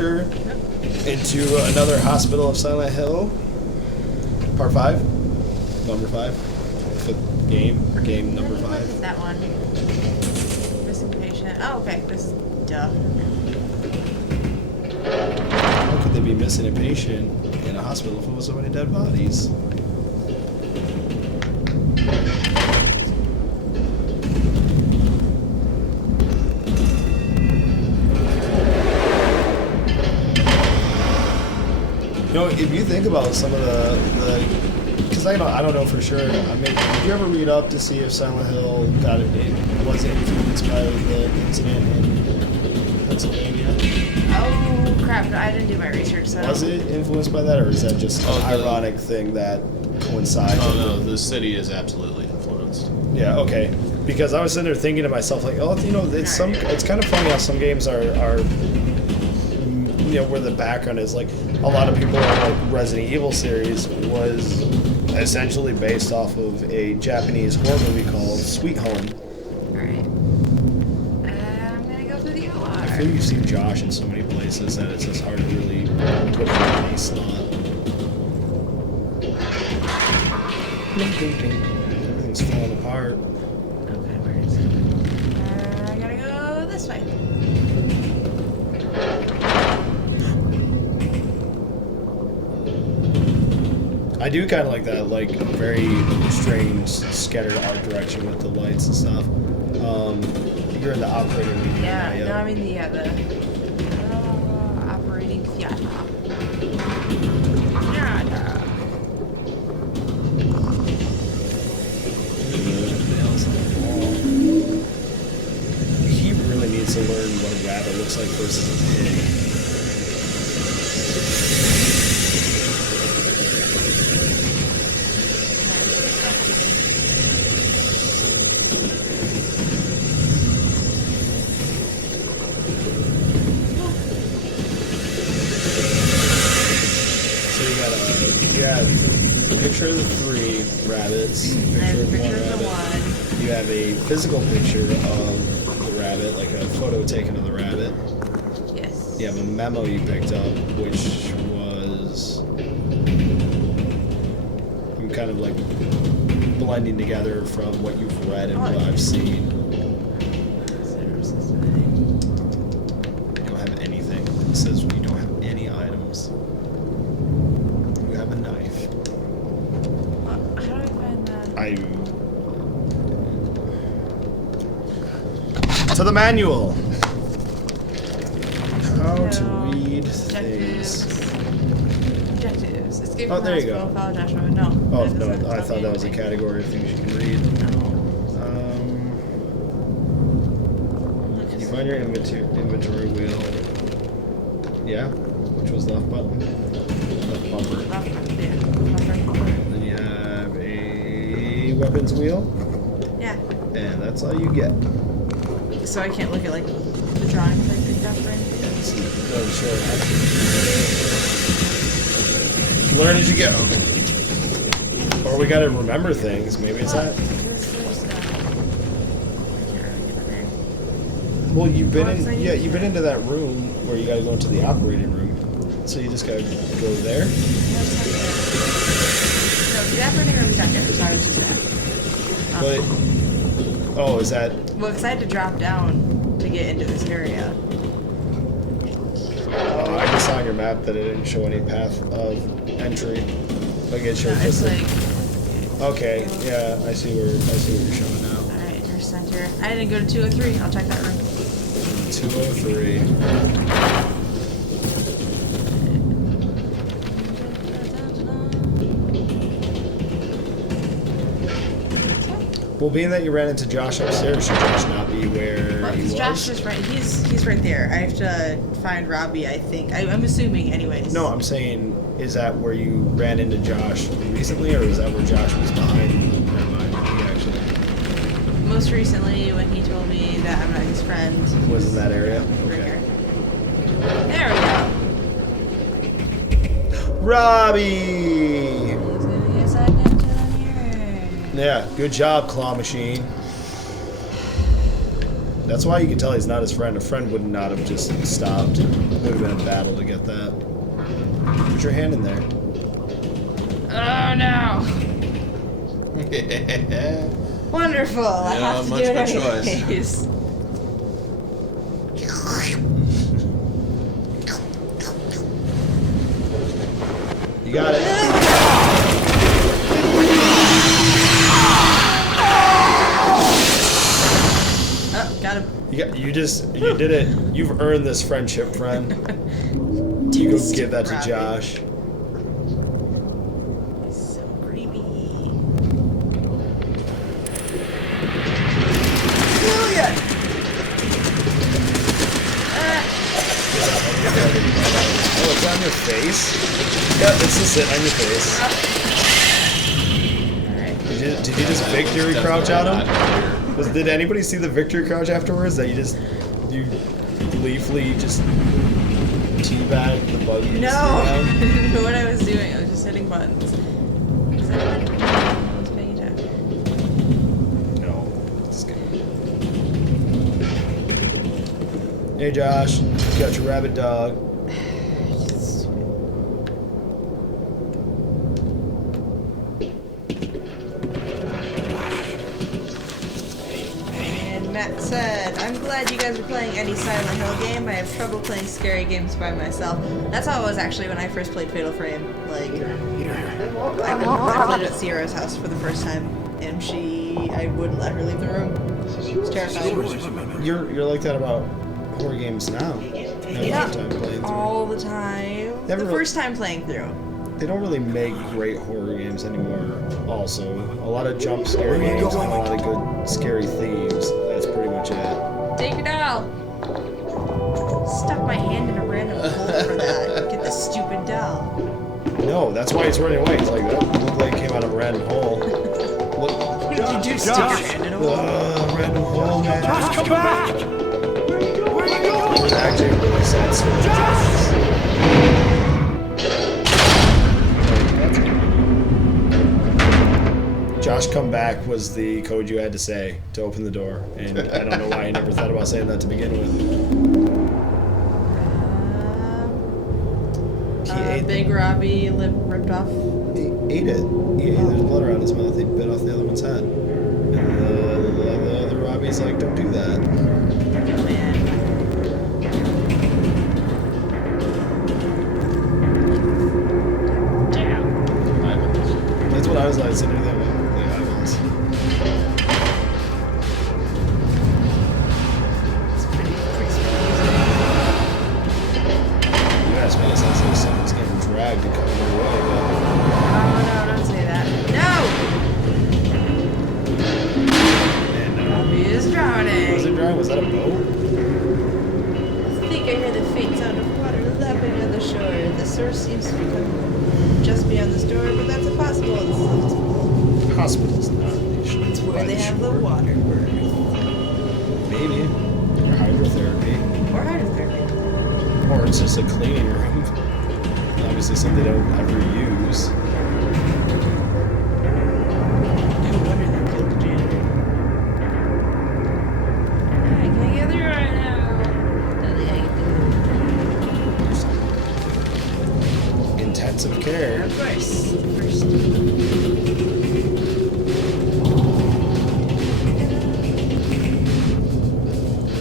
venture into another Hospital of Silent Hill. Part 5? Number 5? 5th game? Or game number 5? That one. Missing patient. Oh, okay. This is duh. How could they be missing a patient in a hospital full of so many dead bodies? You know, if you think about some of the because I don't know for sure. I mean, did you ever read up to see if Silent Hill was influenced by the incident in Pennsylvania? Oh crap! No, I didn't do my research. So Was it influenced by that, or is that just an ironic thing that coincides? Oh no, the city is absolutely influenced. Yeah. Okay. Because I was sitting there thinking to myself, like, oh, you know, it's kind of funny how some games are you know, where the background is like a lot of people like Resident Evil series was essentially based off of a Japanese horror movie called Sweet Home. Alright. I'm gonna go through the OR. I feel you've seen Josh in so many places that it's just hard to really put him in any slot. Everything's falling apart. Okay, where is it? I gotta go this way. I do kind of like that, like, very strange, scattered art direction with the lights and stuff. You're in the operating room. Yeah, right? no, I mean the operating theater. He really needs to learn what a rabbit looks like versus a pig. So you got a picture of the 3 rabbits, picture of one rabbit. You have a physical picture of the rabbit, like a photo taken of the rabbit. Yes. You have a memo you picked up, which was I'm kind of like blending together from what you've read and what I've seen. You don't have anything. It says you don't have any items. You have a knife. How do I find that? To the manual. How to No. read Objectives. things. Objectives. Escape Oh, from there you hospital, go. follow Joshua. No. Oh that no, doesn't I tell thought me that was a anything. category of things you can read. No. You find your inventory wheel. Yeah? Which was left button? Left bumper. Then you have a weapons wheel, Yeah. and that's all you get. So I can't look at like the drawings I picked up or anything. Learn as you go. Or we gotta remember things. Maybe it's that. Well, you've been you've been into that room where you gotta go into the operating room. So you just gotta go there. No, the operating room is not there, so I was just there. But oh, is that? Well, because I had to drop down to get into this area. I just saw on your map that it didn't show any path of entry. Like it showed No, it's just like. okay, yeah, I see what you're showing now. Alright, there's center. I didn't go to 203. I'll check that room. 203. Well, being that you ran into Josh upstairs, should Josh not be where Well, he was? Josh is right. He's right there. I have to find Robbie. I think. I'm assuming, anyways. No, I'm saying, is that where you ran into Josh recently, or is that where Josh was behind? Never mind. He actually Most recently, when he told me that I'm not his friend. was in that area. Right Okay. here. There we go. Robbie. He's gonna get sucked into the mirror. Yeah, good job, Claw Machine. That's why you can tell he's not his friend. A friend would not have just stopped. It would have been a battle to get that. Put your hand in there. Oh no! Wonderful. I Yeah, have to much do it good choice. anyways. You got it. Oh, got him. You did it. You've earned this friendship, friend. You go give that to Robbie. Josh. So creepy. Julian! Oh, it's on your face? Yep, it's just sitting on your face. Alright. Did you just victory crouch at him? Did anybody see the victory crouch afterwards? That you gleefully just teabag the bug? No! I didn't know what I was doing. I was just hitting buttons. Was that what I was paying attention? No. Just kidding. Hey Josh, you got your rabbit dog. Matt said, I'm glad you guys are playing any Silent Hill game. I have trouble playing scary games by myself. That's how it was actually when I first played Fatal Frame. Like, I played it at Sierra's house for the first time, and I wouldn't let her leave the room. It was terrifying. You're like that about horror games now. Yeah, Time playing through. all the time. Never The really- first time playing through. They don't really make great horror games anymore. Also, a lot of jump scare games and a lot of good scary themes. That's pretty much it. Take your doll. Stuck my hand in a random hole for that. Get this stupid doll. No, that's why it's running away. It's like that looked like it came out of a random hole. Look, What did you do? Stick your hand in a hole? random hole, man. Josh, come back! Where are you going? It's actually a really sad story. Josh, come back was the code you had to say to open the door, and I don't know why I never thought about saying that to begin with. He ate Big Robbie ripped off. He ate it. There's blood around his mouth. He bit off the other one's head. And the other Robbie's like, don't do that. That's what I was like, sitting there with the eyeballs. It's pretty You asked me, it sounds like someone's getting dragged and coming your way, but... Oh no, don't say that. No! And, Robbie is drowning. was it dry? Was that a boat? I think I hear the faint sound of water lapping on the shore. The source seems to come just beyond this door, but that's impossible. Hospital's not. It's where they have the water birth. Maybe. Or hydrotherapy. Or hydrotherapy. Or it's just a cleaning room. Obviously something they don't ever use. No wonder they killed the janitor. I can't get through right now. Don't think I can Intensive do care. it. Of course. First.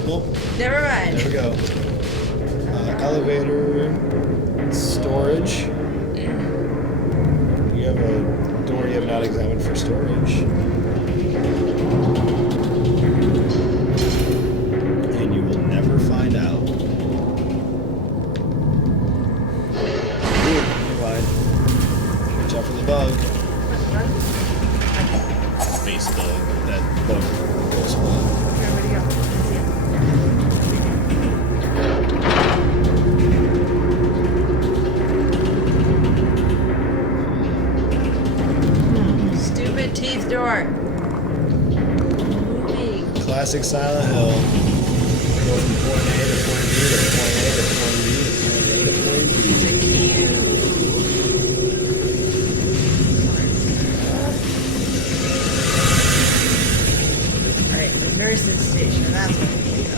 Well, Never mind. there we go. Elevator, storage. You have a door you have not examined for storage. And you will never find out. Ooh, never mind. Watch out for the bug. Face bug. That bug goes away. Where'd he go? Stupid teeth door. Moving. Classic Silent Hill. Go from point A to point B to point A to point B to point A to point B. Alright, the nurse's station. That's what we need.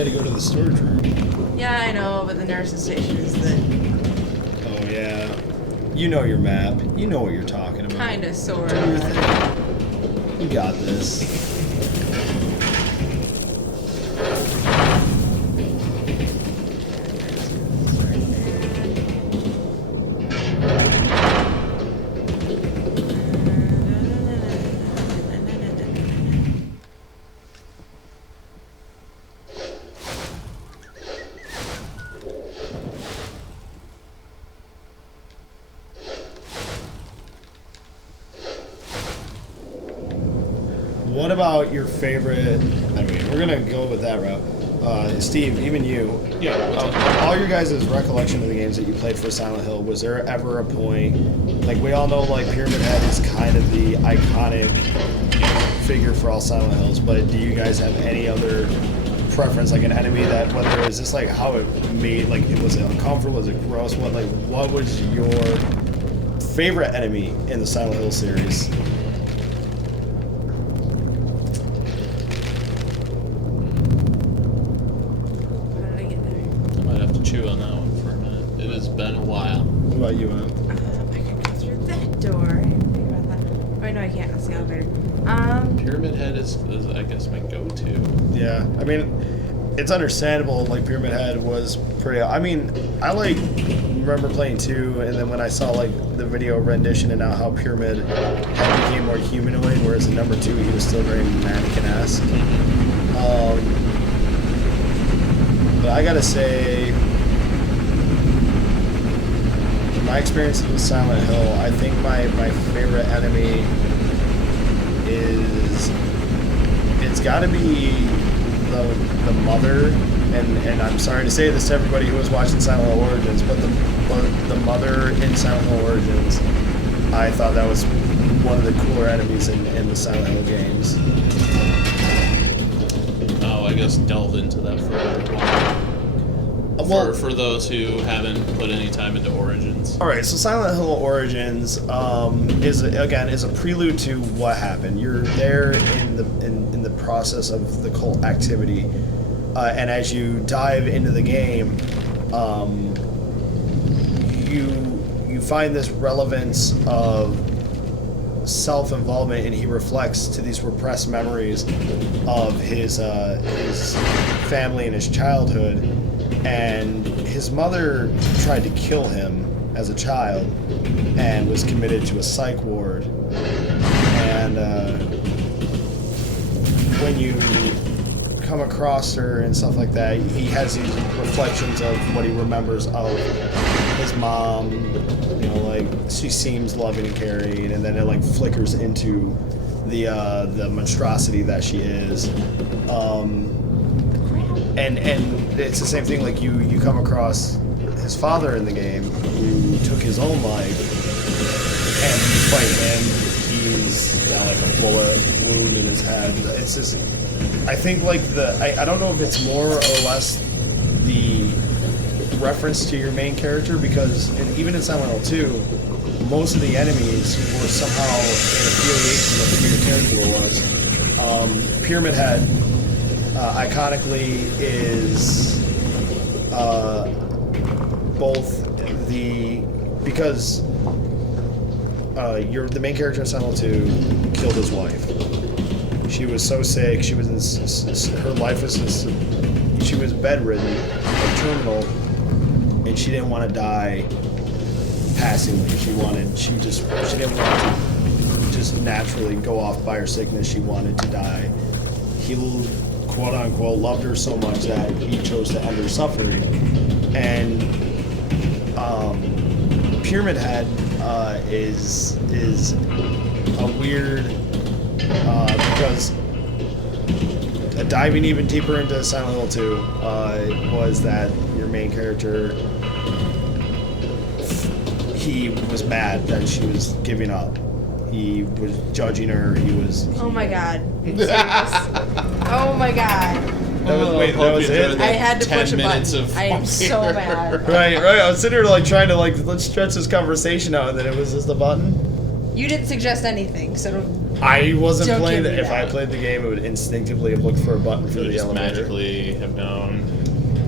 had to go to the storage room. Yeah, I know, but the nurse's station is the Oh yeah. You know your map. You know what you're talking about. kinda sort Do your of. thing. You got this. What about your favorite? I mean, we're gonna go with that route. Steve, even you. Yeah. All your guys' recollection of the games that you played for Silent Hill, was there ever a point, like we all know, like Pyramid Head is kind of the iconic figure for all Silent Hills, but do you guys have any other preference, like an enemy that, whether is this like how it made, like it was it uncomfortable, was it gross, what was your favorite enemy in the Silent Hill series? How did I get there? I might have to chew on that one for a minute. It has been a while. What about you, Em? I can go through that door. I didn't think about that. Oh, wait, no, I can't. That's the elevator. Pyramid Head is I guess, my go-to. Yeah, I mean, it's understandable. Like Pyramid Head was pretty. I mean, I like remember playing 2, and then when I saw like the video rendition and now how Pyramid Head became more humanoid, whereas in number 2 he was still very mannequin-esque. But I gotta say, my experience with Silent Hill, I think my favorite enemy is, it's got to be the mother, and I'm sorry to say this to everybody who was watching Silent Hill Origins, but the mother in Silent Hill Origins, I thought that was one of the cooler enemies in the Silent Hill games. Oh, I guess delve into that further. Well, For those who haven't put any time into Origins. all right, so Silent Hill Origins is a prelude to what happened. You're there in the process of the cult activity, and as you dive into the game, you find this relevance of self-involvement, and he reflects to these repressed memories of his family and his childhood. And his mother tried to kill him as a child and was committed to a psych ward. And when you come across her and stuff like that, he has these reflections of what he remembers of his mom. You know, like she seems loving and caring, and then it like flickers into the monstrosity that she is. And it's the same thing, like you come across his father in the game who took his own life, and you fight him, he's got like a bullet wound in his head. It's just, I think like I don't know if it's more or less the reference to your main character, because even in Silent Hill 2, most of the enemies were somehow in affiliation with who your character was. Pyramid Head, iconically, is both because the main character in Silent Hill 2 killed his wife. She was so sick. She was her life was she was bedridden, like terminal, and she didn't want to die passively. She didn't want to just naturally go off by her sickness. She wanted to die. He, quote unquote, loved her so much that he chose to end her suffering. And Pyramid Head is a weird, because diving even deeper into Silent Hill 2 was that your main character, he was mad that she was giving up. He was judging her. He was. Oh my god. Are you serious? Oh my god. That was it? I had to 10 push a minutes button. of I am so mad. Right. I was sitting here like trying to let's stretch this conversation out, and then it was just a button. You didn't suggest anything, so I wasn't Don't playing give it. me If I that. played the game, it would instinctively have looked for a button for You the just elevator. magically have known.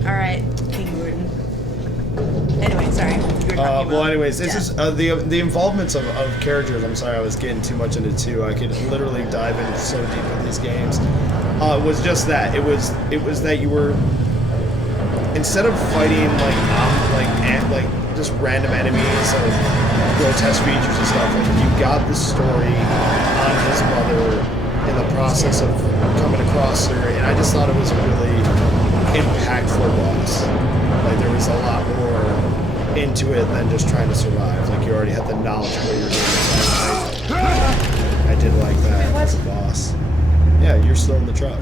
all right, King Gordon. Anyway, sorry. You were talking Well, about anyways, it's death. just the involvements of characters. I'm sorry, I was getting too much into two. I could literally dive in so deep with these games. Was just that. It was that you were, instead of fighting like just random enemies or grotesque features and stuff, like you got the story on his mother in the process of coming across her, and I just thought it was a really impactful boss. Like there was a lot more into it than just trying to survive. Like you already had the knowledge of what you were doing. I did like that Wait, what? as a boss. Yeah, you're still in the truck.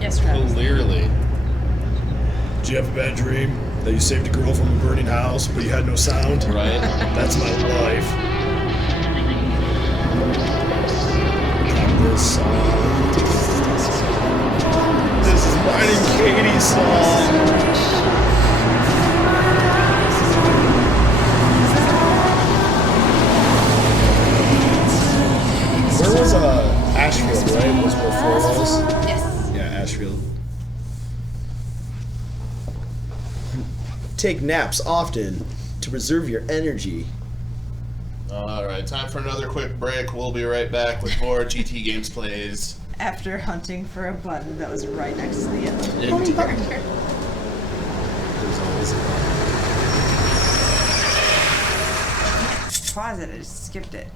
Yes, Travis. Clearly. Did you have a bad dream that you saved a girl from a burning house, but you had no sound? Right? That's my life. Got this song. This is mine and Katie's song. Where was Ashfield, right? Was where 4 was? Yes. Yeah, Ashfield. Take naps often to preserve your energy. Alright, time for another quick break. We'll be right back with more GT Games Plays. After hunting for a button that was right next to the other Indeed. character. There's always a Pause it. I just skipped it.